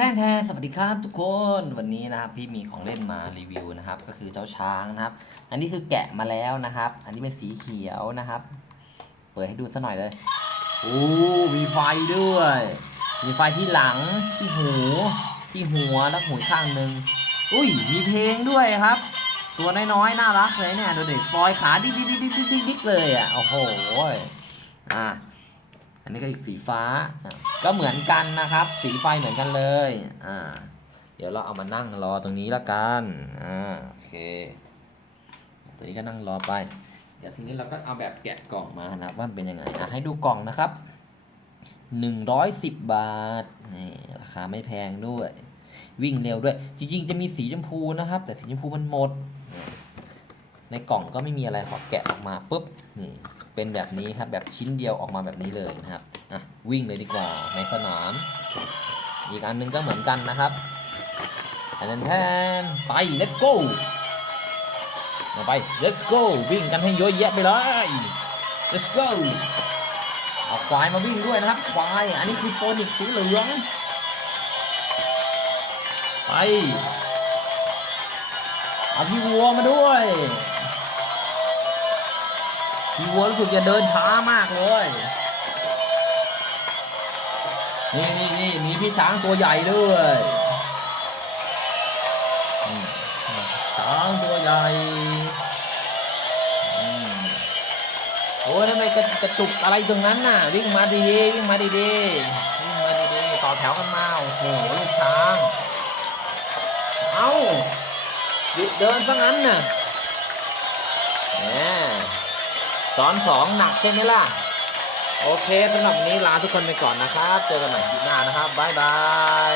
แทนแทนสวัสดีครับทุกคนวันนี้นะครับพี่มีของเล่นมารีวิวนะครับ ก็คือเจ้าช้างนะครับ อันนี้คือแกะมาแล้วนะครับ อันนี้เป็นสีเขียวนะครับ เปิดให้ดูสักหน่อยเลยโอ้มีไฟด้วย มีไฟที่หลังที่หูที่หัวแล้วหูข้างหนึ่งอุ้ยมีเพลงด้วยครับ ตัวน้อยๆน่ารักเลยเนี่ยดูดิฟอยขาดิ๊ดิ๊ดิ๊กดิ๊กดิ๊กดิ๊กเลยอะโอ้โหอะ อันนี้ก็อีกสีฟ้า ก็เหมือนกันนะครับ สีไฟเหมือนกันเลย อ่า เดี๋ยวเราเอามานั่งรอตรงนี้ละกัน อ่า โอเค ตัวนี้ก็นั่งรอไป เดี๋ยวทีนี้เราก็เอาแบบแกะกล่องมานะครับว่ามันเป็นยังไง อะให้ดูกล่องนะครับ 110 บาท นี่ราคาไม่แพงด้วย วิ่งเร็วด้วย จริงๆ จะมีสีชมพูนะครับ แต่สีชมพูมันหมด ในกล่องก็ไม่มีอะไรพอแกะออกมาปุ๊บ นี่ เป็นแบบนี้ครับแบบชิ้นเดียวออกมาแบบนี้เลยนะครับอะวิ่งเลยดีกว่าในสนาม อีกอันหนึงก็เหมือนกันนะครับแทนแทนไป let's go มาไป let's go วิ่งกันให้เยอะแยะไปเลย let's go เอาควายมาวิ่งด้วยนะครับ ควาย อันนี้คือโฟนิกสีเหลือง ไปเอาพี่วัวมาด้วย พี่วัวรู้สึกจะเดินช้ามากเลย นี่นี่นี่มีพี่ช้างตัวใหญ่ด้วยช้างตัวใหญ่โอ้ยทำไมกระกระตุกอะไรตรงนั้นน่ะ วิ่งมาดีวิ่งมาดีวิ่งมาดีต่อแถวกันมาโอ้โหลูกช้าง เอ้าหยุดเดินซะงั้นน่ะแหม สอนสองหนักใช่ไหมล่ะ โอเคสำหรับวันนี้ลาทุกคนไปก่อนนะครับ เจอกันใหม่คลิปหน้านะครับ บ๊ายบาย